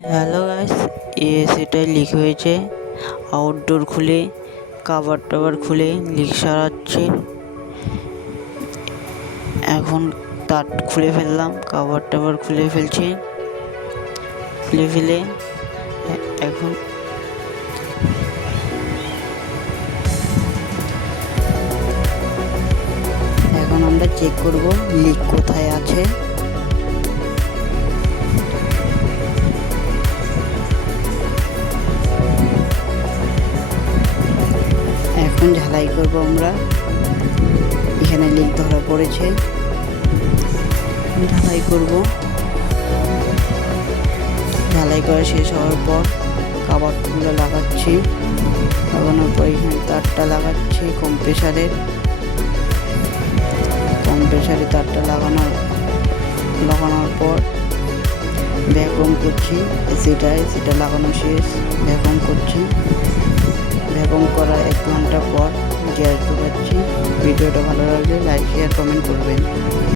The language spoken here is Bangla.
হ্যালো গাইস, এসিটাই লিক হয়েছে। আউটডোর খুলে কাভার টাভার খুলে লিক সারাচ্ছি। এখন তার খুলে ফেললাম, কাভার টাভার খুলে ফেলছি। খুলে ফেলে এখন এখন আমরা চেক করব লিক কোথায় আছে। এখন ঝালাই করব আমরা। এখানে লিক ধরা পড়েছে, ঝালাই করব। ঝালাই করা শেষ হওয়ার পর কাভারগুলো লাগাচ্ছি। লাগানোর পর এখানে তারটা লাগাচ্ছি কম্প্রেসারের তারটা লাগানোর পর ভ্যাকুয়াম করছি। সেটা লাগানো শেষ, ভ্যাকুয়াম করছি। ভ্যাকুয়াম করা 1 ঘন্টা পর গ্যাস ঢোকাচ্ছি। ভিডিওটা ভালো লাগলে লাইক শেয়ার কমেন্ট করবেন।